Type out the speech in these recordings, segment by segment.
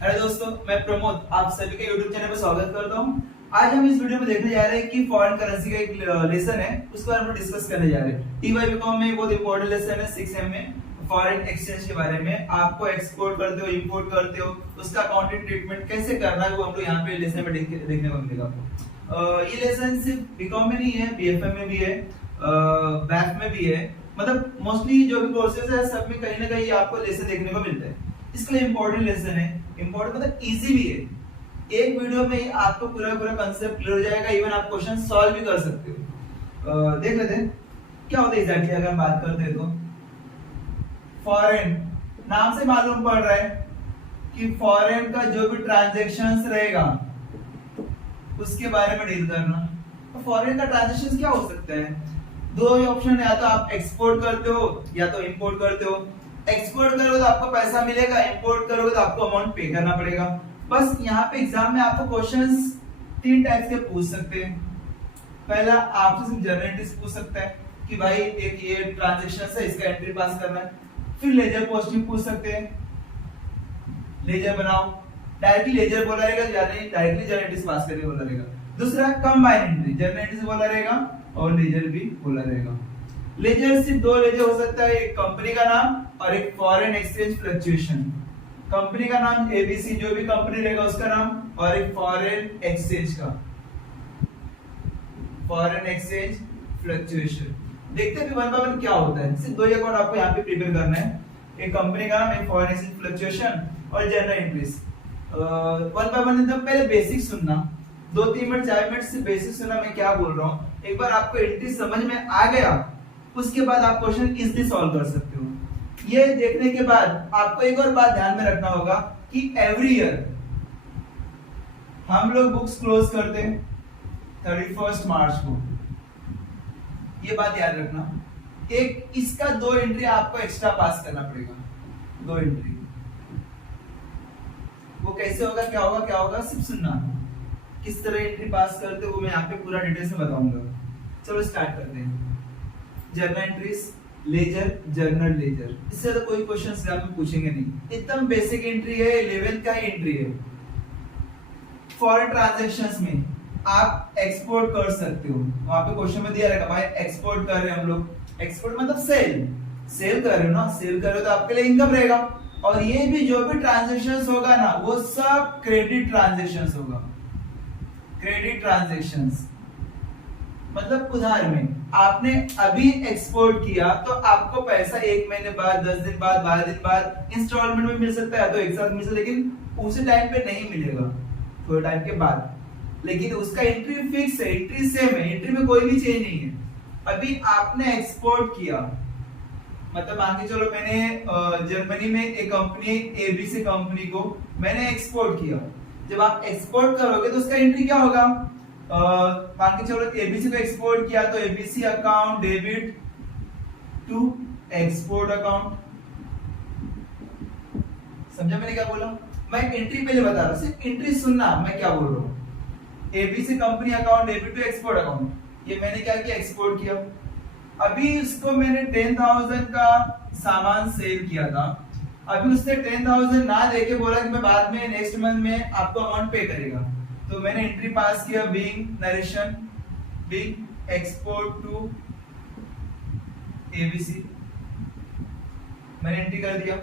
Hello दोस्तों, मैं प्रमोद आप सभी के YouTube चैनल पर स्वागत करता हूं। आज हम इस वीडियो में देखने जा रहे हैं कि फॉरेन करेंसी का एक लेसन है, उसके बारे में डिस्कस करने जा रहे हैं। टीवाई बीकॉम में बहुत इंपॉर्टेंट लेसन है 6M में फॉरेन एक्सचेंज के बारे में। आपको एक्सपोर्ट करते हो, इंपोर्ट करते हो, उसका अकाउंटिंग ट्रीटमेंट कैसे करना है वो हम लोग यहाँ पे लेसन में देखने को मिलेगा। ये लेसन सिर्फ बीकॉम में नहीं है, बीएफए में भी है, बैफ में भी है। मतलब मोस्टली जो भी कोर्सेज है सब में कहीं ना कहीं आपको लेसन देखने को मिलता है। इसके लिए इंपॉर्टेंट लेसन है, इंपॉर्टेंट मतलब इजी भी है। एक वीडियो में ही आपको पूरा कंसेप्ट क्लियर हो जाएगा, इवन आप क्वेश्चन सॉल्व भी कर सकते हो। देख लेते हैं क्या होता है एग्जैक्टली। अगर हम बात करते हैं तो फॉरेन नाम से मालूम पड़ रहा है कि फॉरेन का जो भी ट्रांजैक्शंस रहेगा उसके बारे में डील करना। तो फॉरेन का ट्रांजैक्शंस क्या हो सकता है? दो ही ऑप्शन है, या तो आप एक्सपोर्ट करते हो या तो इंपोर्ट करते हो। एक्सपोर्ट करोगे तो आपको पैसा मिलेगा, इंपोर्ट करोगे तो आपको अमाउंट पे करना पड़ेगा। बस यहाँ पे एग्जाम में आपको क्वेश्चंस तीन टाइप के पूछ सकते हैं। पहला आपसे सिर्फ जनरल एंट्रीज पूछ सकता है कि भाई एक ये ट्रांजैक्शन है, इसका एंट्री पास करना है। फिर लेजर पोस्टिंग पूछ सकते हैं, लेजर बनाओ, डायरेक्टली लेजर बोला रहेगा या नहीं डायरेक्टली जनरल एंट्रीज पास करके बोला रहेगा। दूसरा कंबाइन एंट्री, जनरल एंट्रीज बोला रहेगा और लेजर भी बोला रहेगा। लेजर सिर्फ दो लेजर हो सकता है, एक कंपनी का नाम और एक फॉरेन एक्सचेंज फ्लक्चुएशन। कंपनी का नाम एबीसी जो भी कंपनी रहेगा उसका नाम, और एक फॉरेन एक्सचेंज का फॉरेन एक्सचेंज फ्लक्चुएशन। देखते हैं वन बाय वन क्या होता है। सिर्फ दो ही अकाउंट आपको यहाँ पे प्रिपेयर करना है, एक कंपनी का नाम, एक फॉरेन एक्सचेंज फ्लक्चुएशन और general entries. One by one एकदम पहले बेसिक सुनना, 2-3 मिनट 4 मिनट से बेसिक सुनना मैं क्या बोल रहा हूँ। एक बार आपको एंट्री समझ में आ गया उसके बाद आप क्वेश्चन इजीली सॉल्व कर सकते हो। ये देखने के बाद आपको एक और बात ध्यान में रखना होगा कि एवरी ईयर हम लोग बुक्स क्लोज करते हैं 31 मार्च को। ये बात याद रखना। एक इसका 2 एंट्री आपको एक्स्ट्रा पास करना पड़ेगा, 2 एंट्री। वो कैसे होगा, क्या होगा, क्या होगा, सिर्फ सुनना। किस तरह एंट्री पास करते हो वो मैं यहाँ पे पूरा डिटेल्स में बताऊंगा। चलो स्टार्ट करते हैं। Journal entries, ledger, journal ledger, इससे तो कोई क्वेश्चन एग्जाम में पूछेंगे नहीं, एकदम बेसिक एंट्री है, 11th का ही एंट्री है। फॉरेन ट्रांजैक्शंस में आप एक्सपोर्ट कर सकते हो, वहां पे क्वेश्चन में दिया रहेगा भाई एक्सपोर्ट कर रहे हैं हम लोग। एक्सपोर्ट मतलब सेल कर रहे हो ना, सेल कर रहे हो तो आपके लिए इनकम रहेगा। और ये भी जो भी ट्रांजैक्शंस होगा ना वो सब क्रेडिट ट्रांजैक्शंस होगा। क्रेडिट ट्रांजैक्शंस मतलब उधार में आपने अभी एक्सपोर्ट किया तो आपको पैसा 1 महीने बाद, 10 दिन बाद, 12 दिन बाद इंस्टॉलमेंट में मिल सकता है, तो एक साथ मिल सकता है, लेकिन उसी टाइम पे नहीं मिलेगा, थोड़े टाइम के बाद। लेकिन उसका एंट्री फिक्स है, एंट्री सेम है, एंट्री में कोई भी चेंज नहीं है। अभी आपने एक्सपोर्ट किया मतलब मान के चलो मैंने जर्मनी में एक कंपनी एबीसी कंपनी को मैंने एक्सपोर्ट किया। जब आप एक्सपोर्ट करोगे तो उसका एंट्री क्या होगा? मान के चलो एबीसी को एक्सपोर्ट किया तो ABC account debit to export account. समझा मैंने क्या बोला? मैं एंट्री पहले बता रहा हूं, सिर्फ एंट्री सुनना मैं क्या बोल रहा हूं। ABC company account debit to export account, ये मैंने क्या किया, एक्सपोर्ट किया। अभी उसको मैंने 10,000 का सामान सेल किया था। अभी उसने 10,000 ना देके बोला कि मैं बाद में नेक्स्ट मंथ में आपको अमाउंट पे करेगा, तो मैंने एंट्री पास किया being narration being export to ABC, मैंने एंट्री कर दिया।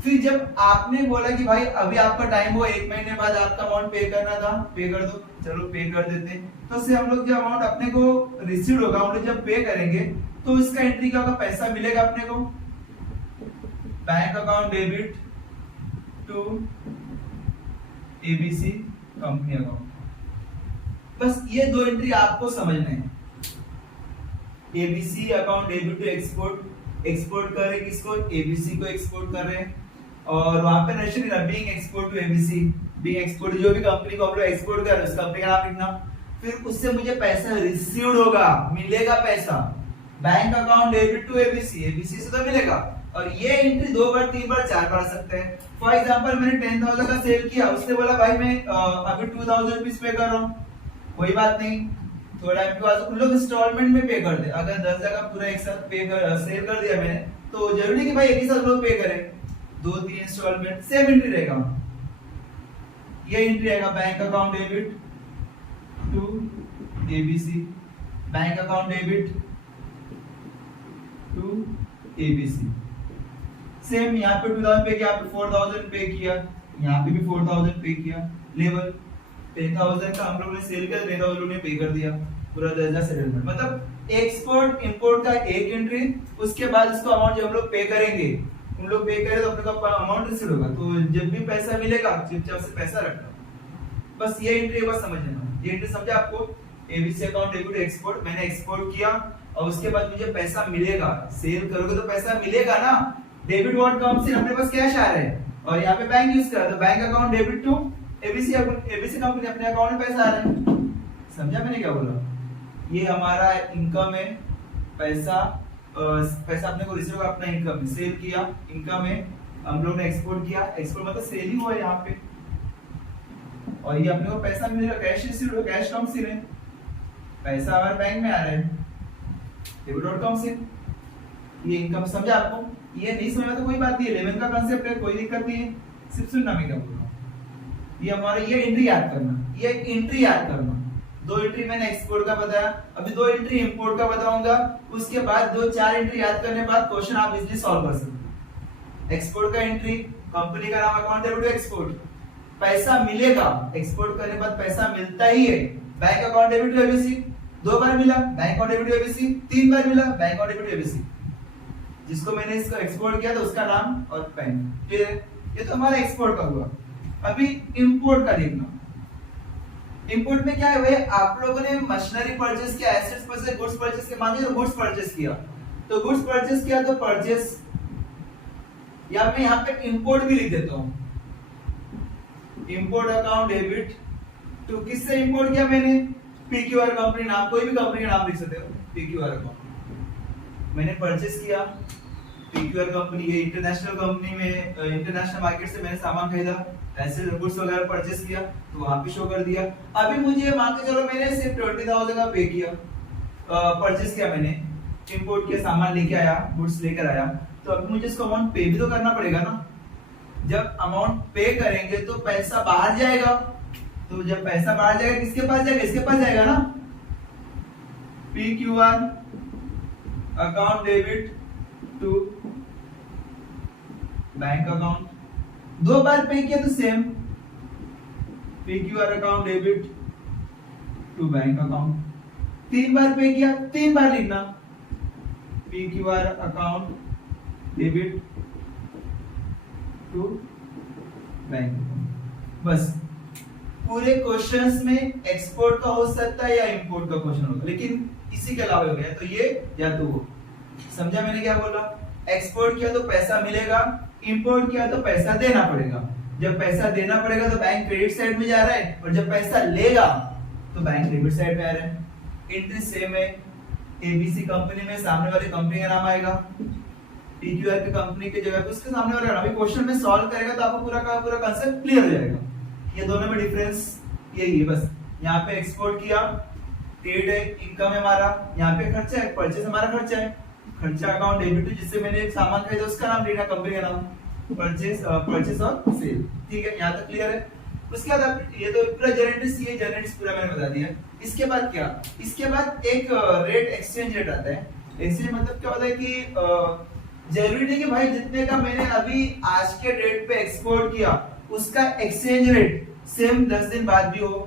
फिर जब आपने बोला कि भाई अभी आपका टाइम हो, 1 महीने बाद आपका अमाउंट पे करना था, पे कर दो, चलो पे कर देते हैं। तो उससे हम लोग जो अमाउंट अपने को रिसीव होगा हम लोग जब पे करेंगे तो इसका एंट्री क्या होगा, पैसा मिलेगा अपने को bank account debit to ABC company account. बस ये 2 एंट्री आपको समझना है। ABC account debit to export, export कर रहे किसको, एबीसी को एक्सपोर्ट कर रहे हैं, और वहां पे narration being export to ABC, being export जो भी कंपनी को आप लोग एक्सपोर्ट कर रहे हो उस कंपनी का नाम लिखना। फिर उससे मुझे पैसा रिसीव्ड होगा, मिलेगा पैसा, bank account debit to ABC, ABC से तो मिलेगा। और ये एंट्री 2 बार 3 बार 4 बार सकते हैं। फॉर एग्जांपल मैंने 10,000 का सेल किया, उसने बोला भाई मैं अभी 2,000 रुपीस पे कर रहा हूँ, कोई बात नहीं, थोड़ा टाइम के बाद उन लोग इंस्टॉलमेंट में पे कर दे। अगर 10,000 का पूरा एक साथ सेल कर दिया मैंने, तो जरूरी कि भाई एक ही साथ लोग पे करें, 2-3 इंस्टॉलमेंट सेम एंट्री रहेगा। ये एंट्री आएगा bank account debit to ABC, bank account debit to ABC. Same यहाँ पे 2000 पे किया, यहाँ पे 4000 पे किया, यहाँ पे भी 4000 पे किया। लेवल 10,000 का हम लोगों ने सेल किया, 10,000 ने पे कर दिया, पूरा 10,000 सेटलमेंट। मतलब एक्सपोर्ट इंपोर्ट का एक एंट्री, उसके बाद इसको अमाउंट जो हम लोग पे करेंगे, हम लोग पे करें तो अपने को अमाउंट रिसीव होगा। तो जब भी पैसा मिलेगा चुपचाप से पैसा रखना। बस ये एंट्री बस समझ लेना। ये एंट्री समझा आपको? एबीसी अकाउंट डेबिट एक्सपोर्ट, मैंने एक्सपोर्ट किया और उसके बाद मुझे पैसा मिलेगा, सेल करोगे तो पैसा मिलेगा ना। डेबिट व्हाट कम्स इन, अपने पास कैश आ रहा है और यहाँ पे बैंक यूज कर रहा है, तो bank account debit to ABC, ABC company अपने अकाउंट में पैसा आ रहा है। समझा मैंने क्या बोला? ये हमारा इनकम है, पैसा पैसा अपने को रिसीव होगा, अपना इनकम सेल किया, इनकम है, हम लोग ने एक्सपोर्ट किया, एक्सपोर्ट मतलब सेल ही हुआ यहाँ पे, और ये अपने को पैसा मिलेगा, कैश रिसीव हो, कैश कम्स इन है, पैसा हमारे बैंक में आ रहा है, डेबिट व्हाट कम्स इन। ये इनकम समझा आपको? ये नहीं समझा तो कोई बात नहीं, 11 का कांसेप्ट है, कोई दिक्कत नहीं है, सिर्फ सुनना मैं क्या बोल रहा हूँ। ये हमारा ये एंट्री याद करना, ये एंट्री याद करना। दो एंट्री मैंने एक्सपोर्ट का बताया, अभी दो एंट्री इंपोर्ट का बताऊंगा, उसके बाद दो चार एंट्री याद करने के बाद क्वेश्चन आप इजीली सॉल्व कर सकते हो। एक्सपोर्ट का एंट्री, कंपनी का नाम, अकाउंट डेबिट एक्सपोर्ट, पैसा मिलेगा, एक्सपोर्ट करने के बाद पैसा मिलता ही है, bank account debit to ABC, 2 बार मिला bank account debit to ABC, 3 बार मिला bank account debit to ABC. जिसको मैंने इसको एक्सपोर्ट किया तो उसका नाम और बैंक, ठीक है? ये तो हमारा एक्सपोर्ट का हुआ। अभी इंपोर्ट का देखना। इंपोर्ट में क्या है भाई, आप लोगों ने मशीनरी परचेस किया, एसेट्स परचेस, गुड्स परचेस किया, मान लीजिए गुड्स परचेस किया, तो गुड्स परचेस किया तो परचेस, या मैं यहाँ पे इंपोर्ट भी लिख देता हूँ, इंपोर्ट अकाउंट डेबिट टू, किससे इंपोर्ट किया मैंने? पीक्यूआर कंपनी नाम, कोई भी कंपनी का नाम लिख सकते हो, पीक्यूआर अकाउंट। मैंने परचेस किया, पीक्यूआर कंपनी, ये इंटरनेशनल कंपनी में, इंटरनेशनल मार्केट से मैंने सामान खरीदा, ऐसे गुड्स वगैरह परचेस किया तो वहां पे शो कर दिया। अभी मुझे मान के चलो मैंने सिर्फ 20,000 का पे किया, परचेस किया, मैंने इंपोर्ट किया, सामान लेके आया, गुड्स लेकर आया, तो अभी मुझे इसको अमाउंट पे भी तो करना पड़ेगा ना। जब अमाउंट पे करेंगे तो पैसा बाहर जाएगा, तो जब पैसा बाहर जाएगा किसके पास जाएगा? इसके पास जाएगा ना। PQR account debit to bank account, 2 बार पे किया तो same, PQR account debit to bank account, 3 बार पे किया, 3 बार लिखना, PQR account debit to bank account. बस पूरे क्वेश्चंस में एक्सपोर्ट का हो सकता है या इंपोर्ट का क्वेश्चन होगा, लेकिन इसी के अलावा हो गया तो ये या तो वो। समझा मैंने क्या बोला? एक्सपोर्ट किया तो पैसा मिलेगा, इंपोर्ट किया तो पैसा देना पड़ेगा। जब पैसा देना पड़ेगा तो बैंक क्रेडिट साइड में जा रहा है, और जब पैसा लेगा तो बैंक डेबिट साइड में आ रहा है। एंट्री सेम है, एबीसी कंपनी में सामने वाले कंपनी का नाम आएगा, पीक्यूआर की कंपनी की जगह पे उसके सामने वाला। अभी क्वेश्चन में सॉल्व करेगा तो आपको पूरा का पूरा कांसेप्ट क्लियर हो जाएगा। ये दोनों में डिफरेंस यही है बस। यहाँ पे एक्सपोर्ट किया, ट्रेड है, इनकम है हमारा, यहाँ पे खर्चा है, परचेस हमारा खर्चा है, खर्चा अकाउंट डेबिट टू, जिससे मैंने एक सामान खरीदा उसका नाम लिखना, कंपनी का नाम, परचेस परचेस और सेल। ठीक है, यहाँ तक क्लियर है। उसके बाद आप ये तो पूरा जनरेटिव सी है, जनरेटिव पूरा मैंने बता दिया। इसके बाद क्या? इसके बाद एक रेट एक्सचेंज रेट आता है। एक्सचेंज मतलब क्या होता है कि जरूरी नहीं कि भाई जितने का मैंने अभी आज के डेट पे एक्सपोर्ट किया उसका एक्सचेंज रेट सेम 10 दिन बाद भी हो,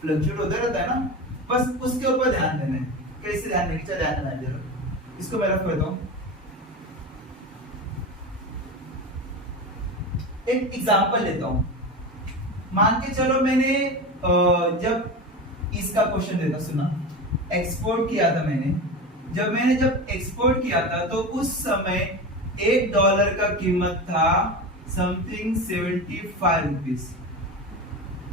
फ्लक्चुएट होता रहता है ना। बस उसके ऊपर ध्यान देना है। कैसे ध्यान देना? ध्यान देना है जरा। इसको मैं रख देता हूं। एक एग्जांपल लेता हूं। मान के चलो मैंने जब इसका क्वेश्चन देता, सुना, एक्सपोर्ट किया था मैंने, जब एक्सपोर्ट किया था तो उस समय $1 का कीमत था समथिंग 75 रुपीज।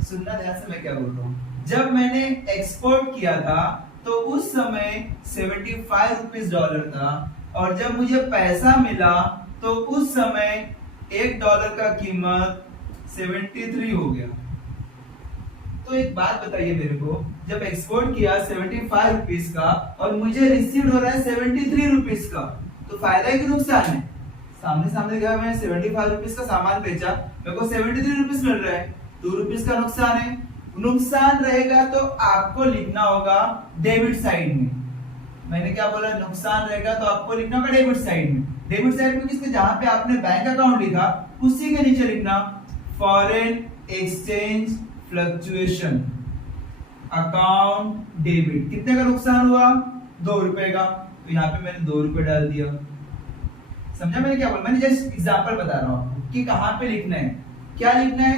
सुनना ध्यान से मैं क्या बोल रहा हूं। जब मैंने एक्सपोर्ट किया था तो उस समय 75 रुपीज डॉलर था, और जब मुझे पैसा मिला तो उस समय $1 का कीमत 73 हो गया। तो एक बात बताइए मेरे को, जब एक्सपोर्ट किया 75 रुपीज का और मुझे रिसीव हो रहा है 73 रुपीज का, तो फायदा है कि नुकसान है? सामने सामने गया, मैं 75 रुपीज का सामान बेचा, मेरे को 73 रुपीज मिल रहा है, ₹2 का नुकसान है। नुकसान रहेगा तो आपको लिखना होगा डेबिट साइड में। मैंने क्या बोला, नुकसान रहेगा तो आपको लिखना होगा डेबिट साइड में। डेबिट साइड में किसके, जहां पे आपने बैंक अकाउंट लिखा उसी के नीचे लिखना foreign exchange fluctuation account debit. कितने का नुकसान हुआ, ₹2 का, तो यहाँ पे मैंने ₹2 डाल दिया। समझा मैंने क्या बोला, मैंने जस्ट एग्जांपल बता रहा हूं आपको कि कहां पे लिखना है, क्या लिखना है,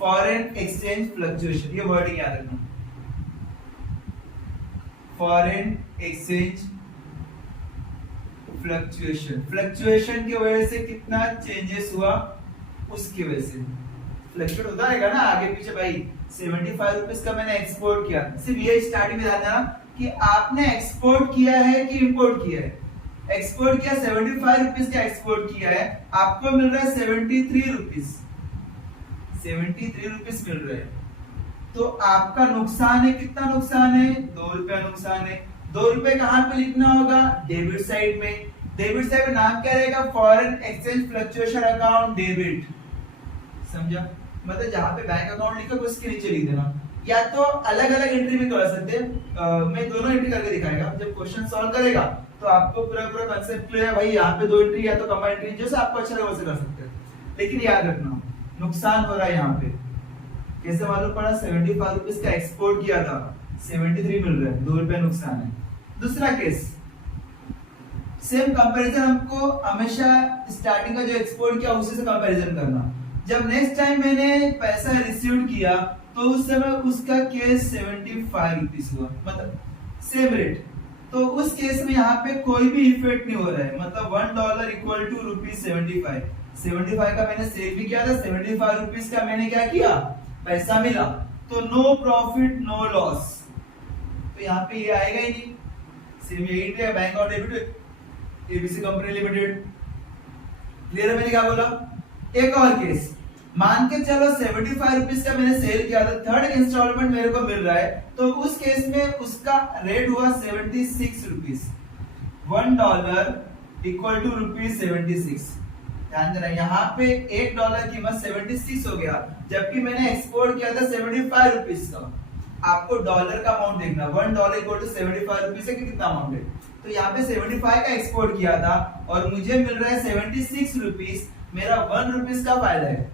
फॉरेन एक्सचेंज फ्लक्चुएशन, ये वर्डिंग याद रखना, फॉरेन एक्सचेंज फ्लक्चुएशन। फ्लक्चुएशन की वजह से कितना चेंजेस हुआ, उसकी वजह से फ्लक्चुएट होता रहेगा ना आगे पीछे। भाई ₹75 का मैंने एक्सपोर्ट किया, सिर्फ ये स्टार्टिंग में ध्यान देना कि आपने एक्सपोर्ट किया है कि इंपोर्ट किया है। एक्सपोर्ट किया ₹75 का एक्सपोर्ट किया है, आपको मिल रहा है ₹73, ₹73 मिल रहे हैं। तो आपका नुकसान है, कितना नुकसान है, ₹2 नुकसान है। ₹2 कहां पे लिखना होगा, डेबिट साइड में। डेबिट साइड में नाम क्या रहेगा, foreign exchange fluctuation account debit. समझा, मतलब जहां पे बैंक अकाउंट लिखा उसके नीचे लिख देना, या तो अलग अलग एंट्री भी कर सकते हैं। मैं दोनों एंट्री करके दिखाएगा, जब क्वेश्चन सॉल्व करेगा तो आपको पूरा कांसेप्ट क्लियर है। भाई यहाँ पे 2 एंट्री या तो कॉमा एंट्री, जैसे आपको अच्छा लगे वैसे कर सकते हैं। लेकिन याद रखना नुकसान हो रहा है यहाँ पे, कैसे मालूम पड़ा, ₹75 का एक्सपोर्ट किया था, 73 मिल रहा है, ₹2 नुकसान है। दूसरा केस, सेम कंपैरिजन हमको हमेशा स्टार्टिंग का जो एक्सपोर्ट किया उसी से कंपैरिजन करना। जब नेक्स्ट टाइम मैंने पैसा रिसीव किया तो उस समय उसका केस ₹75 हुआ, मतलब सेम रेट। तो उस केस में यहाँ पे कोई भी इफेक्ट नहीं हो रहा है, मतलब $1 इक्वल टू ₹75। 75 का मैंने सेल भी किया था, ₹75 का मैंने क्या किया, पैसा मिला, तो नो प्रॉफिट नो लॉस। तो यहाँ पे ये आएगा ही नहीं। सेम यही है, बैंक और debit, ABC company limited. Clear है मैंने क्या बोला। एक और केस, मान के चलो ₹75 का मैंने सेल किया था, थर्ड इंस्टॉलमेंट मेरे को मिल रहा है, तो उस केस में उसका रेट हुआ ₹76। $1 इक्वल टू ₹76। ध्यान देना, यहाँ पे $1 की कीमत 76 हो गया, जबकि मैंने एक्सपोर्ट किया था ₹75 का। आपको डॉलर का अमाउंट देखना, $1 इक्वल टू ₹75 से कितना अमाउंट है। तो यहाँ पे 75 का एक्सपोर्ट किया था और मुझे मिल रहा है ₹76, मेरा ₹1 का फायदा है।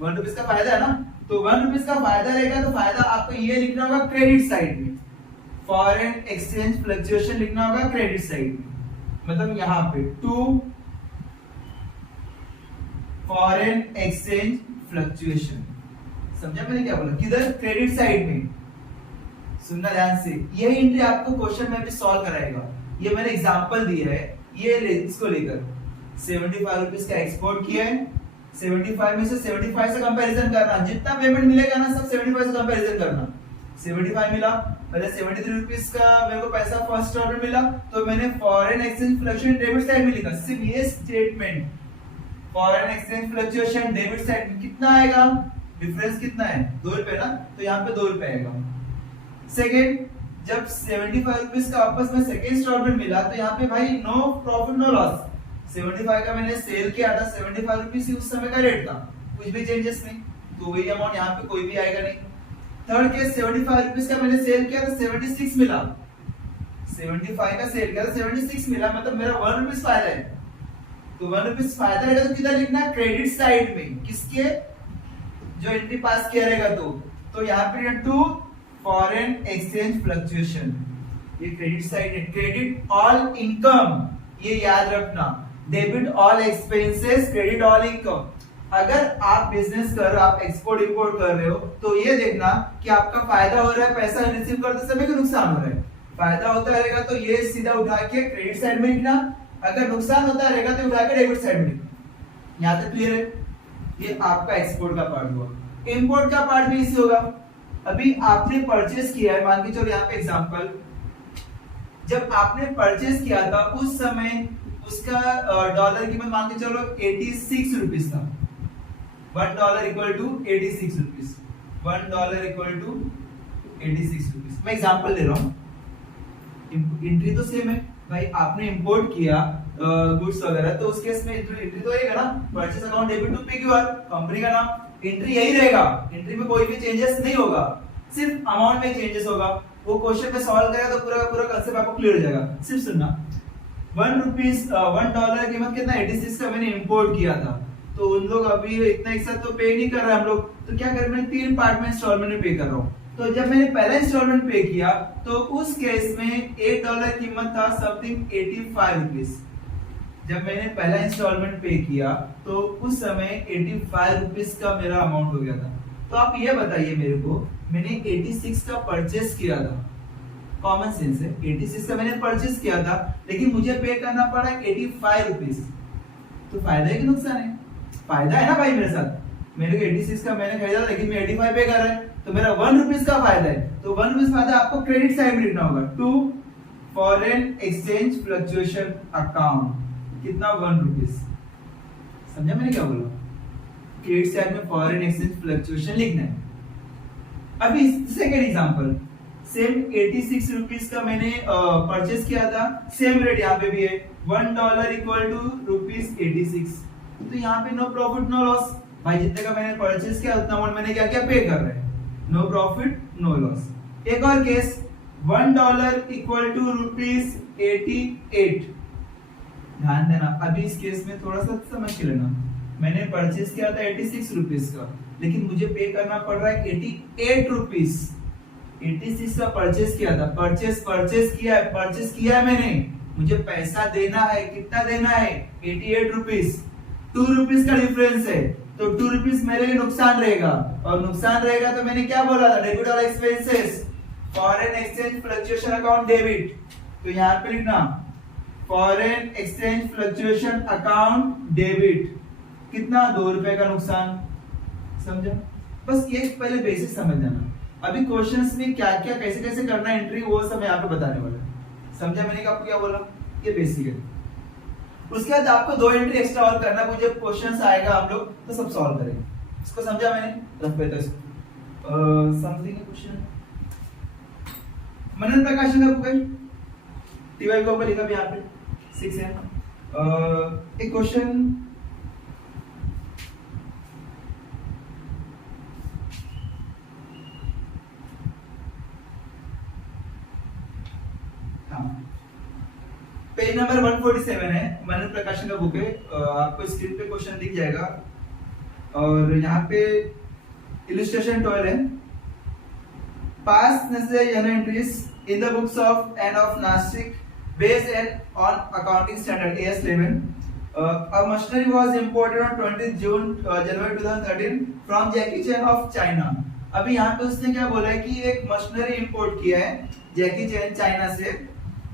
₹1 का फायदा है ना, तो ₹1 का फायदा रहेगा, तो फायदा आपको ये लिखना होगा क्रेडिट साइड में, फॉरेन एक्सचेंज फ्लक्चुएशन लिखना होगा क्रेडिट साइड में, मतलब यहाँ पे टू फॉरेन एक्सचेंज फ्लक्चुएशन। समझा मैंने क्या बोला, किधर, क्रेडिट साइड में। सुनना ध्यान से, यही एंट्री आपको क्वेश्चन में भी सॉल्व कराएगा। ये मैंने एग्जांपल दिया है, ये इसको लेकर ₹75 का एक्सपोर्ट किया है, 75 में से 75 से कंपैरिजन करना, जितना पेमेंट मिलेगा ना सब 75 से कंपैरिजन करना। 75 मिला, पहले ₹73 का मेरे को पैसा फर्स्ट ऑर्डर मिला, तो मैंने foreign exchange fluctuation debit side में लिखा। सिर्फ ये statement, foreign exchange fluctuation debit side में कितना आएगा, डिफरेंस कितना है, ₹2 ना, तो यहाँ पे ₹2 आएगा। सेकेंड, जब ₹75 का वापस में सेकेंड इंस्टॉलमेंट मिला, तो यहाँ पे भाई नो प्रॉफिट नो लॉस। 75 का मैंने सेल किया था, ₹75 ही उस समय का रेट था, कुछ भी चेंजेस नहीं, तो वही अमाउंट यहाँ पे कोई भी आएगा नहीं। थर्ड केस, ₹75 का मैंने सेल किया था, 76 मिला, 75 का सेल किया था, 76 मिला, मतलब मेरा ₹1 फायदा है। तो ₹1 फायदा रहेगा तो किधर लिखना, क्रेडिट साइड में, किसके, जो एंट्री पास किया रहेगा तो यहाँ पे टू फॉरेन एक्सचेंज फ्लक्चुएशन, ये क्रेडिट साइड है। क्रेडिट ऑल इनकम, ये याद रखना, debit all expenses, credit all income. अगर आप बिजनेस कर रहे हो, आप एक्सपोर्ट इंपोर्ट कर रहे हो, तो ये देखना कि आपका फायदा हो रहा है, पैसा रिसीव करते समय कि नुकसान हो रहा है। फायदा होता रहेगा तो ये सीधा उठा के क्रेडिट साइड में लिखना, अगर नुकसान होता रहेगा तो उठा के डेबिट साइड में लिखना। यहाँ तक क्लियर है। ये आपका एक्सपोर्ट का पार्ट हुआ। इंपोर्ट का पार्ट भी इसी होगा। अभी आपने परचेस किया है, मान के चलो यहाँ पे एग्जांपल, जब आपने परचेस किया था उस समय उसका डॉलर कीमत मान के चलो ₹86 था। $1 इक्वल टू ₹86, $1 इक्वल टू ₹86। मैं एग्जांपल दे रहा हूँ, एंट्री तो सेम है भाई, आपने इंपोर्ट किया गुड्स वगैरह, तो उस केस में एंट्री तो एक है ना, purchase account debit to PQR, company का नाम, एंट्री यही रहेगा, एंट्री में कोई भी चेंजेस नहीं होगा, सिर्फ अमाउंट में चेंजेस होगा। वो क्वेश्चन पे सॉल्व करेगा तो पूरा पूरा कांसेप्ट आपको क्लियर हो जाएगा। सिर्फ सुनना, $1 कीमत कितना 86 का मैंने इंपोर्ट किया था, तो उन लोग अभी इतना एक साथ तो पे नहीं कर रहे हम लोग, तो क्या करें, मैं 3 पार्ट में इंस्टॉलमेंट में पे कर रहा हूँ। तो जब मैंने पहला इंस्टॉलमेंट पे किया तो उस केस में $1 कीमत था समथिंग 85 रुपीज। जब मैंने पहला इंस्टॉलमेंट पे किया तो उस समय 85 रुपीज का मेरा अमाउंट हो गया था। तो आप ये बताइए मेरे को, मैंने 86 का परचेस किया था, कॉमन सेंस है, 86 का मैंने परचेस किया था, लेकिन मुझे पे करना पड़ा 85 रुपीज। तो फायदा है कि नुकसान है? फायदा है ना भाई मेरे साथ, मेरे को 86 का मैंने खरीदा लेकिन मैं 85 पे कर रहा है, तो मेरा 1 रुपीज का फायदा है। तो 1 रुपीज फायदा आपको क्रेडिट साइड में लिखना होगा, to foreign exchange fluctuation account, कितना 1 रुपीज। समझा मैंने क्या बोला? क्रेडिट साइड में फॉरेन एक्सचेंज फ्लक्चुएशन लिखना है। अभी सेकंड एग्जांपल, सेम 86 रुपीज का मैंने परचेस किया था, सेम रेट यहाँ पे भी है, $1 इक्वल टू ₹86। तो यहाँ पे नो प्रॉफिट नो लॉस, भाई जितने का मैंने परचेस किया उतना अमाउंट मैंने क्या क्या पे कर रहे हैं, नो प्रॉफिट नो लॉस। एक और केस, $1 इक्वल टू ₹88। ध्यान देना, अभी इस केस में थोड़ा सा समझ के लेना, मैंने परचेस किया था 86 रुपीज का, लेकिन मुझे पे करना पड़ रहा है 88 रुपीज। 86 का परचेस किया था, परचेस किया है मैंने, मुझे पैसा देना है, कितना देना है 88 रुपीज, 2 रुपीज का डिफरेंस है, तो 2 रुपीज मेरे लिए नुकसान रहेगा, और नुकसान रहेगा तो मैंने क्या बोला था, डेबिट और expenses, foreign exchange fluctuation account debit. तो यहाँ पे लिखना foreign exchange fluctuation account debit, कितना 2 रुपए का नुकसान। समझा? बस ये पहले बेसिक समझ जाना, अभी क्वेश्चंस में क्या क्या कैसे कैसे करना है एंट्री, वो सब यहाँ पे बताने वाला है। समझा मैंने आपको क्या बोला? ये बेसिक है। उसके बाद आपको 2 एंट्री एक्स्ट्रा और करना, मुझे क्वेश्चंस आएगा हम लोग तो सब सॉल्व करेंगे। इसको समझा मैंने? रफ पे तो समझेंगे क्वेश्चन। मनन प्रकाशन का बुक है, टीवाई के ऊपर लिखा भी यहाँ पे 6 है। एक क्वेश्चन, पेज नंबर 147 है, मनन प्रकाशन का बुक है, आपको स्क्रीन पे क्वेश्चन दिख जाएगा, और यहाँ पे इलस्ट्रेशन 12 है। पास necessary general entries in the books of end of Nashik based on accounting standard AS11। A machinery was imported on 20 June January 2013 from Jackie chain of China. अभी यहाँ पे उसने क्या बोला है कि एक मशीनरी इंपोर्ट किया है जैकी चैन चाइना से,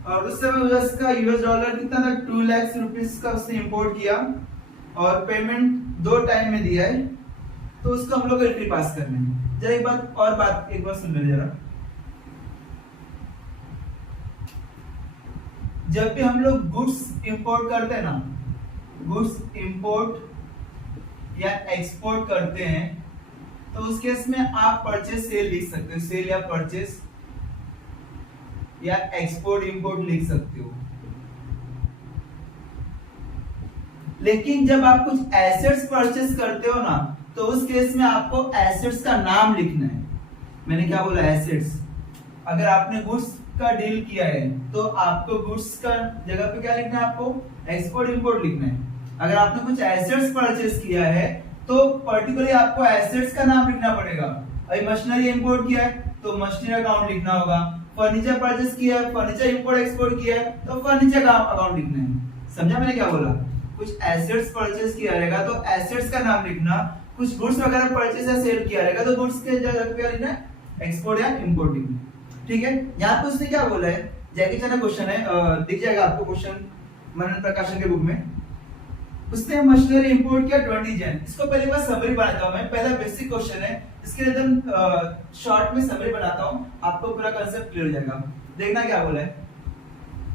और उस समय उसका $US कितना था, 2 लाख रुपीस का उसने इंपोर्ट किया, और पेमेंट 2 टाइम में दिया है, तो उसको हम लोग एंट्री पास करने हैं। जरा एक बार सुन ले जरा। जब भी हम लोग गुड्स इंपोर्ट करते हैं ना, गुड्स इंपोर्ट या एक्सपोर्ट करते हैं, तो उस केस में आप परचेस सेल लिख सकते हो, सेल या परचेस या एक्सपोर्ट इंपोर्ट लिख सकते हो। लेकिन जब आप कुछ एसेट्स परचेस करते हो ना, तो उस केस में आपको एसेट्स का नाम लिखना है। मैंने क्या बोला, एसेट्स। अगर आपने गुड्स का डील किया है तो आपको गुड्स का जगह पे क्या लिखना है, आपको एक्सपोर्ट इंपोर्ट लिखना है। अगर आपने कुछ एसेट्स परचेस किया है तो पर्टिकुलरली आपको एसेट्स का नाम लिखना पड़ेगा। अभी मशीनरी इंपोर्ट किया है तो मशीनरी अकाउंट लिखना होगा, फर्नीचर परचेस किया है, फर्नीचर इंपोर्ट एक्सपोर्ट किया है तो फर्नीचर का अकाउंट लिखना है। समझा मैंने क्या बोला? कुछ एसेट्स परचेस किया रहेगा तो एसेट्स का नाम लिखना, कुछ गुड्स वगैरह परचेस या सेल किया रहेगा तो गुड्स के जगह पे क्या लिखना है, एक्सपोर्ट या इंपोर्ट लिखना। ठीक है, यहाँ पे उसने क्या बोला है, जैकी चैन क्वेश्चन है, दिख जाएगा आपको क्वेश्चन मनन प्रकाशन के बुक में। उसने मशीनरी इंपोर्ट किया 20 जन। इसको पहले बार समरी बनाता हूं मैं, पहला बेसिक क्वेश्चन है, इसके लिए एकदम शॉर्ट में समरी बनाता हूं, आपको पूरा कांसेप्ट क्लियर हो जाएगा। देखना क्या बोला है,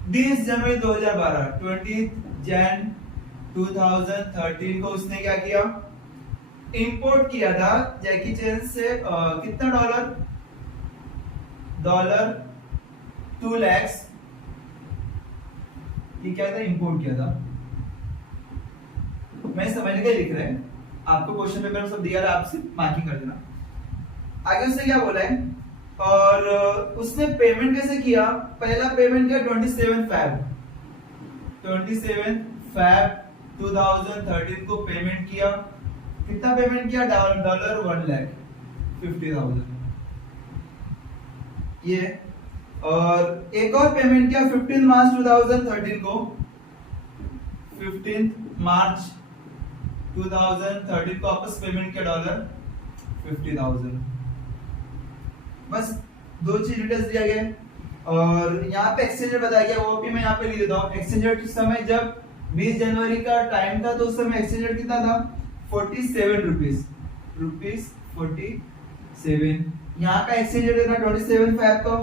20 जनवरी 2012, 20 जन 2013 को उसने क्या किया, इंपोर्ट किया था जैकी चैन से कितना डॉलर 2 लाख, ये क्या था, इंपोर्ट किया था। मैं समझ के लिख रहे हैं, आपको क्वेश्चन पेपर में सब दिया है, आप सिर्फ मार्किंग कर देना। आगे उसने क्या बोला है, और उसने पेमेंट कैसे किया, पहला पेमेंट किया 27 फैब 2013 को पेमेंट किया। कितना पेमेंट किया, $1,50,000 ये। और एक और पेमेंट किया 15 मार्च 2013 को, 15 मार्च 2013 को वापस पेमेंट किया $50,000। बस दो चीज डिटेल्स दिया गया है। और यहाँ पे एक्सचेंज रेट बताया गया, वो भी मैं यहाँ पे लिख देता हूँ। एक्सचेंज रेट उस समय जब 20 जनवरी का टाइम था तो उस समय एक्सचेंज रेट कितना था, 47 रुपीस 47। यहाँ का एक्सचेंज रेट था 27 फैब को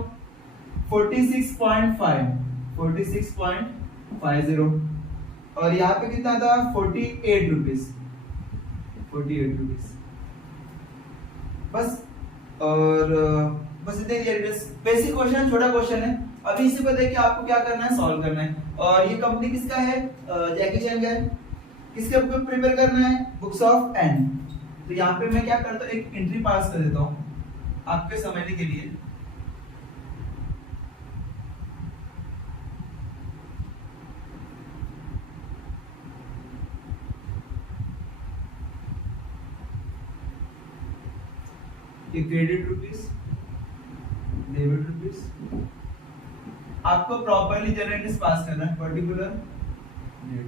46.50 और यहाँ पे कितना था 48 रुपीस। बस और बस इतने बेसिक क्वेश्चन, छोटा क्वेश्चन है। अभी इसी को देख के आपको क्या करना है, सॉल्व करना है। और ये कंपनी किसका है, जैकी चैन का है। किसके बुक प्रिपेयर करना है, बुक्स ऑफ एन। तो यहाँ पे मैं क्या करता हूँ, एक एंट्री पास कर देता हूँ आपके समझने के लिए। ये क्रेडिट रुपीस, डेबिट रुपीस। आपको प्रॉपर्ली जनरल लिस्ट पास करना है, particular date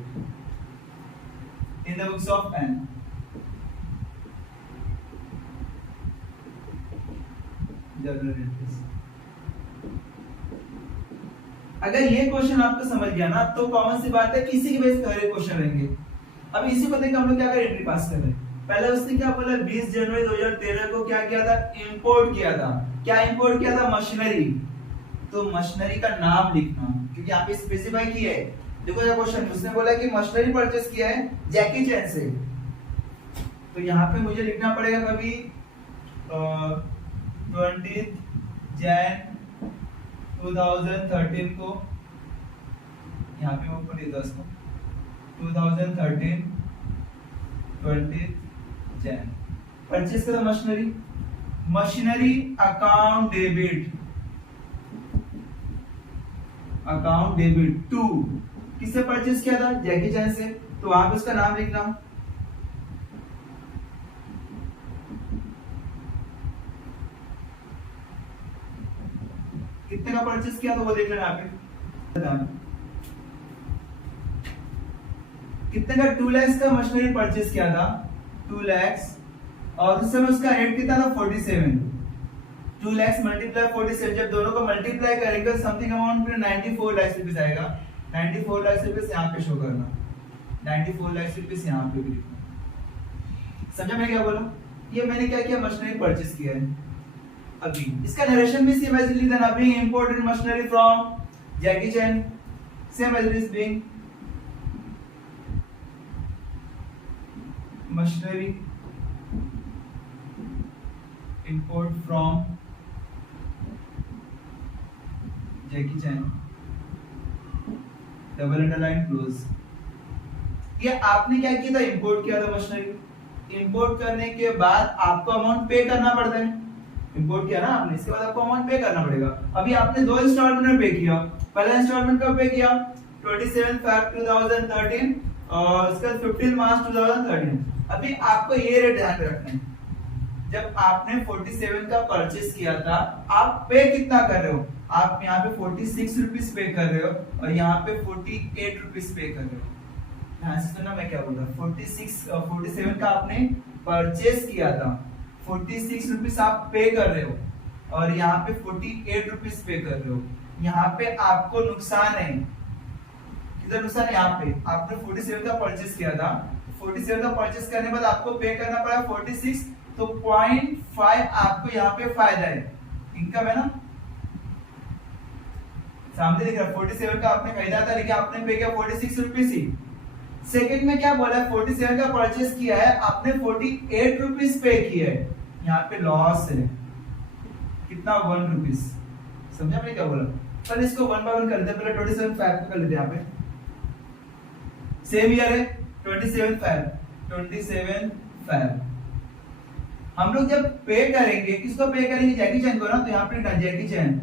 in the books of an. Journal entries. अगर ये क्वेश्चन आपको समझ गया ना, तो कॉमन सी बात है कि इसी के बेस पे हर एक क्वेश्चन रहेंगे। अब इसी को देख हम लोग क्या करें, एंट्री पास कर रहे हैं। पहले उसने क्या बोला, 20 जनवरी 2013 को क्या किया था, इंपोर्ट किया था। क्या इंपोर्ट किया था, मशीनरी। तो मशीनरी का नाम लिखना, क्योंकि यहाँ पे स्पेसिफाई किया है। देखो ये क्वेश्चन उसने बोला कि मशीनरी परचेस किया है जैकी चैन से, तो यहाँ पे मुझे लिखना पड़ेगा कभी 20 जैन 2013 को, यहाँ पे मैं ऊपर लिखता हूँ 2013 20 जैन परचेस करा machinery. Machinery account debit to, किससे परचेस किया था, जैकी चैन से। तो वहां पे उसका नाम लिखना। कितने का परचेस किया तो वो देख लेना यहाँ पे। कितने का, 2 लाख का मशीनरी परचेस किया था, 2 लाख। और उस समय उसका रेट कितना था, 47। 2 लाख मल्टीप्लाई 47, जब दोनों को मल्टीप्लाई करेंगे समथिंग अमाउंट में 94 लाख रुपीस आएगा। 94 लाख रुपीस यहाँ पे शो करना, 94 लाख रुपीस यहाँ पे भी लिखना। समझा मैं क्या बोला, ये मैंने क्या किया, मशीनरी परचेस किया है। अभी इसका नरेशन भी सेम एज इट इज, अभी imported machinery from Jackie Chan, same as it is being machinery import from Jackie Chan, double underline close. ये आपने क्या किया था, इंपोर्ट किया था मशीनरी। इंपोर्ट करने के बाद आपको अमाउंट पे करना पड़ता है। इंपोर्ट किया ना आपने, इसके बाद आपको अमाउंट पे करना पड़ेगा। अभी आपने 2 इंस्टॉलमेंट में पे किया। पहला इंस्टॉलमेंट कब पे किया, 27 फैब 2013 और उसका 15 मार्च 2013। अभी आपको ये रेट ध्यान रखना है, जब आपने 47 का परचेस किया था, आप पे कितना कर रहे हो, आप यहाँ पे 46 रुपीस पे कर रहे हो और यहाँ पे 48 रुपीस पे कर रहे हो। ध्यान से सुनना मैं क्या बोल रहा हूँ। 47 का आपने परचेस किया था, 46 रुपीस आप पे कर रहे हो और यहाँ पे 48 रुपीस पे कर रहे हो। यहाँ पे आपको नुकसान है, किधर नुकसान है, यहाँ पे आपने 47 का परचेस किया था, 47 का परचेस करने के बाद आपको पे करना पड़ा 46, तो 0.5 आपको यहाँ पे फायदा है, इनकम है ना, सामने दिख रहा है। 47 का आपने खरीदा था लेकिन आपने पे किया 46 रुपीस ही। सेकंड में क्या बोला है, 47 का परचेस किया है, आपने 48 रुपीस पे किया है, यहाँ पे लॉस है कितना, 1 रुपीस। समझा मैंने क्या बोला। चल इसको 1 बाय 1 कर देते, पहले 27 फैब कर लेते हैं। यहाँ पे सेम ईयर है, 27 फैब फैब। हम लोग जब पे करेंगे, किसको पे करेंगे? जैकी चैन को ना, तो यहाँ पे Jackie Chan,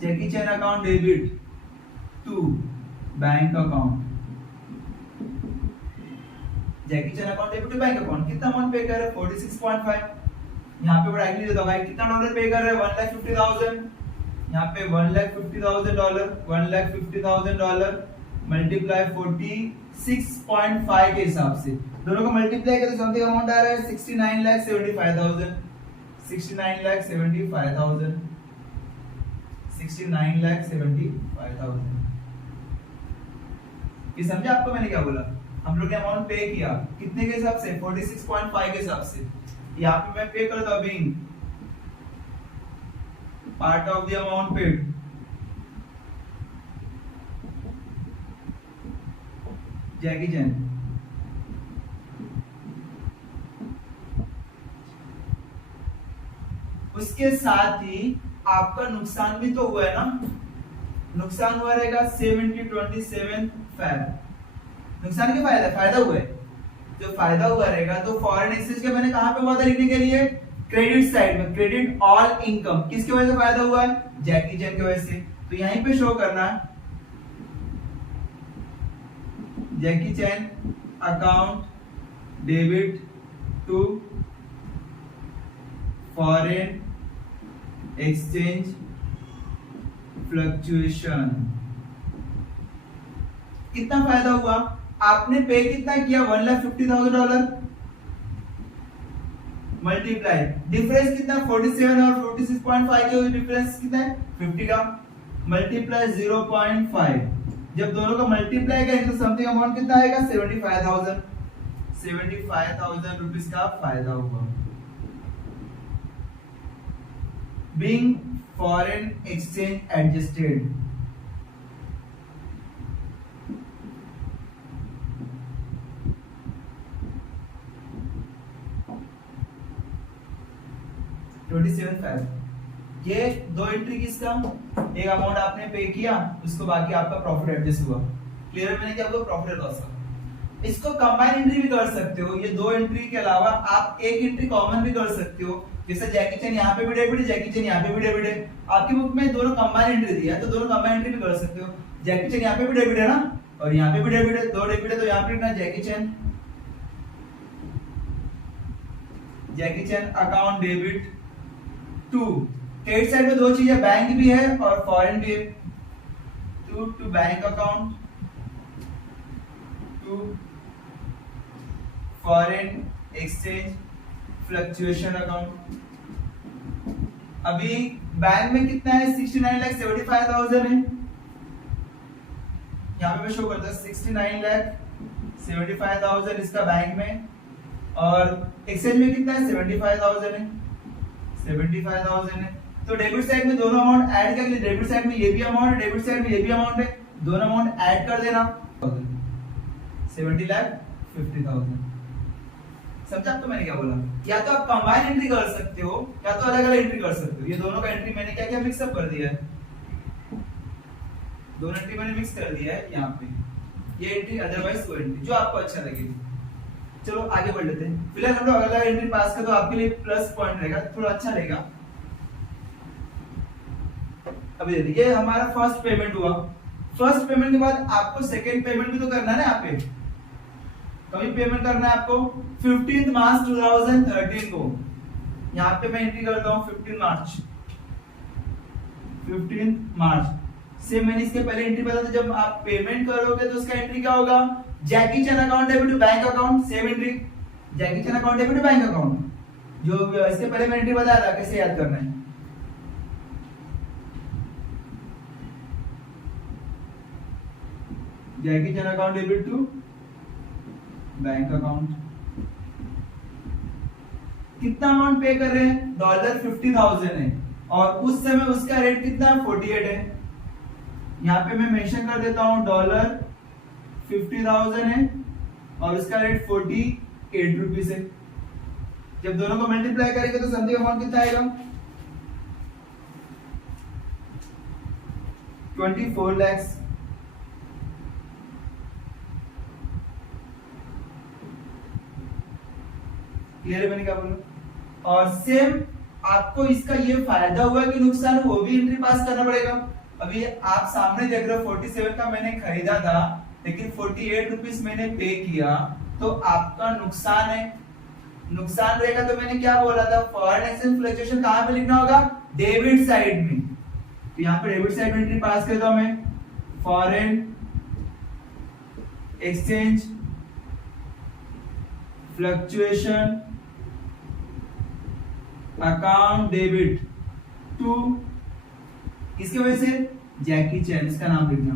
Jackie Chan account debit to bank account, Jackie Chan account debit to bank account. कितना अमाउंट पे कर रहे हैं? 46.5। यहाँ पे बड़ा आइडिया देता भाई, कितना डॉलर पे कर रहे हैं? 1,50,000। यहाँ पे $1,50,000, $1,50,000 मल्टीप्लाई 46.5 के हिसाब से दोनों को मल्टीप्लाई करें तो समथिंग अमाउंट आ रहा है 69,75,000, 69,75,000, 69,75,000। ये समझा आपको मैंने क्या बोला? हम लोग ने अमाउंट पे किया कितने के हिसाब से? 46.5 के हिसाब से। यहाँ पे मैं पे करता हूँ being part of the amount paid, Jackie Chan. उसके साथ ही आपका नुकसान भी तो हुआ है ना, नुकसान हुआ रहेगा 7027 फैब। नुकसान क्या फायदा? फायदा हुआ है। जो फायदा हुआ रहेगा तो फॉरेन एक्सचेंज के मैंने कहां पे हुआ था लिखने के लिए? क्रेडिट साइड में, क्रेडिट ऑल इनकम। किसकी वजह से फायदा हुआ है? जैकी चैन की वजह से। तो यहीं पे शो करना है Jackie Chan account debit to foreign exchange fluctuation. कितना फायदा हुआ? आपने पे कितना किया? $1,50,000 मल्टीप्लाई डिफरेंस कितना? 47 और 46.5 के डिफरेंस कितना है? 50 का। मल्टीप्लाई 0.5। जब दोनों का मल्टीप्लाई करेंगे तो समथिंग अमाउंट कितना आएगा? 75,000। 75,000 रुपीस का फायदा हुआ। Being foreign exchange adjusted. ये दो एंट्री किसका? एक अमाउंट आपने पे किया, उसको बाकी आपका प्रॉफिट एडजस्ट हुआ। क्लियर है? मैंने क्या बोला? प्रॉफिट एंड लॉस का। इसको कंबाइन एंट्री भी कर सकते हो। ये दो एंट्री के अलावा आप एक एंट्री कॉमन भी कर सकते हो। जैसे जैकी चैन यहाँ पे भी डेबिट है, जैकी चैन यहाँ पे भी डेबिट है। आपकी बुक में दोनों कंबाइन एंट्री दिया है तो दोनों कंबाइन एंट्री भी कर सकते हो। जैकी चैन यहाँ पे भी डेबिट है ना, और यहाँ पे भी डेबिट है, दो डेबिट है तो यहाँ पे ना Jackie Chan account debit to, credit side में दो चीजें, बैंक भी है और फॉरेन भी है। To bank account to foreign exchange fluctuation account. अभी बैंक में कितना है? 69,75,000 है। यहाँ पे मैं शो करता हूँ 69,75,000 इसका बैंक में, और एक्सचेंज में कितना है? 75,000 है। 75,000 है। तो डेबिट साइड में दोनों अमाउंट ऐड कर लिए। डेबिट साइड में ये भी अमाउंट है, डेबिट साइड में ये भी अमाउंट है, दोनों अमाउंट ऐड कर देना। 70,50,000। समझा आपको मैंने क्या बोला? या तो आप कंबाइन एंट्री कर सकते हो या तो अलग अलग एंट्री कर सकते हो। ये दोनों का एंट्री मैंने क्या क्या मिक्सअप कर दिया है, दोनों एंट्री मैंने मिक्स कर दिया है यहाँ पे। ये एंट्री अदरवाइज वो एंट्री जो आपको अच्छा लगे। चलो आगे बढ़ लेते हैं। फिलहाल हम लोग अगला एंट्री पास कर तो आपके लिए प्लस पॉइंट रहेगा, थोड़ा अच्छा रहेगा। अभी देखिए हमारा फर्स्ट पेमेंट हुआ। फर्स्ट पेमेंट के बाद आपको सेकंड पेमेंट भी तो करना है ना। यहाँ पे कभी पेमेंट करना है आपको 15 मार्च 2013 को। यहाँ पे मैं एंट्री करता हूँ 15 मार्च से। मैंने इसके पहले एंट्री बताया था, जब आप पेमेंट करोगे तो उसका एंट्री क्या होगा? Jackie Chan account debit to bank account, same entry. Jackie Chan account debit to bank account, जो इसके पहले मैं एंट्री बताया था कैसे याद करना है। Jackie Chan account debit to bank account. कितना अमाउंट पे कर रहे हैं? $50,000 है, और उस समय उसका रेट कितना है? 48 है। यहाँ पे मैं मेंशन कर देता हूं $50,000 है और उसका रेट 48 रुपीस है। जब दोनों को मल्टीप्लाई करेंगे तो समथिंग अमाउंट कितना आएगा? 24 lakhs। क्लियर है मैंने क्या बोला। और सेम आपको इसका ये फायदा हुआ कि नुकसान, वो भी एंट्री पास करना पड़ेगा। अभी आप सामने देख रहे हो 47 का मैंने खरीदा था लेकिन 48 रुपीस मैंने पे किया, तो आपका नुकसान है। नुकसान रहेगा तो मैंने क्या बोला था, फॉरेन एक्सचेंज फ्लक्चुएशन कहां पे लिखना होगा, डेबिट साइड में। तो यहाँ पे डेबिट साइड में एंट्री पास करता हूं मैं, foreign exchange fluctuation account debit to, किसके वजह से, जैकी चैन, इसका नाम लिखना।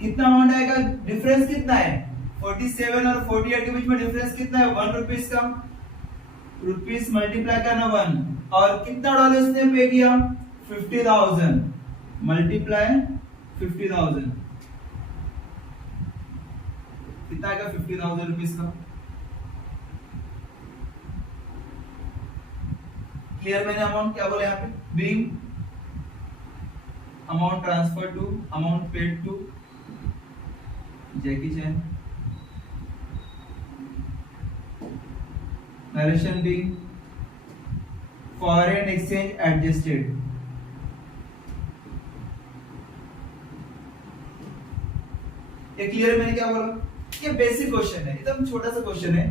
कितना अमाउंट आएगा, डिफरेंस कितना है 47 और 48 के बीच में डिफरेंस कितना है, 1 रुपीस का, रुपीस मल्टीप्लाई करना 1, और कितना डॉलर ने पे किया 50,000 मल्टीप्लाई 50,000, कितना आएगा 50,000 रुपीस का। क्लियर, मैंने अमाउंट क्या बोला यहाँ पे, being amount transfer to, amount paid to Jackie Chan, narration being foreign exchange adjusted. ये क्लियर, मैंने क्या बोला, ये बेसिक क्वेश्चन है, एकदम छोटा सा क्वेश्चन है।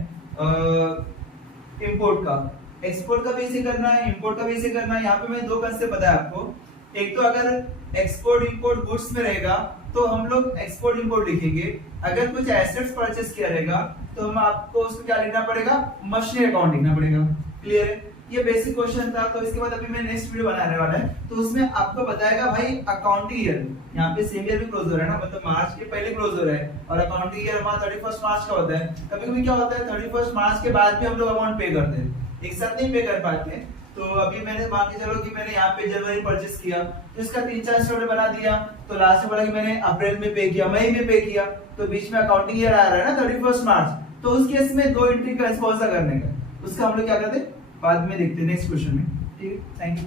इंपोर्ट का, एक्सपोर्ट का भी इसे करना है, इंपोर्ट का भी इसे करना है। यहाँ पे मैंने दो कंसेप्ट बताया आपको। एक तो अगर एक्सपोर्ट इंपोर्ट गुड्स में रहेगा तो हम लोग एक्सपोर्ट इंपोर्ट लिखेंगे, अगर कुछ एसेट्स परचेस किया रहेगा तो हम आपको उसको क्या लिखना पड़ेगा, मशीनरी अकाउंट लिखना पड़ेगा। क्लियर है, ये बेसिक क्वेश्चन था। तो इसके बाद अभी मैं नेक्स्ट वीडियो बनाने वाला है, तो उसमें आपको बताएगा भाई अकाउंटिंग ईयर, यहाँ पे सेम ईयर भी क्लोज हो रहा है ना, मतलब मार्च के पहले क्लोज हो रहा है, और अकाउंटिंग ईयर हमारा 31 मार्च का होता है। कभी कभी क्या होता है 31 मार्च के बाद भी हम लोग अमाउंट पे करते हैं, एक साथ नहीं पे कर पाते हैं। तो अभी मैंने मान के चलो कि मैंने यहाँ पे जनवरी परचेस किया, तो इसका 3-4 इंस्टॉलमेंट बना दिया, तो लास्ट में बोला कि मैंने अप्रैल में पे किया, मई में पे किया, तो बीच में अकाउंटिंग ईयर आ रहा है ना 31 मार्च, तो उस केस में 2 एंट्री का कौन सा करने का, उसका हम लोग क्या करते हैं बाद में देखते हैं नेक्स्ट क्वेश्चन में। ठीक है, थैंक यू।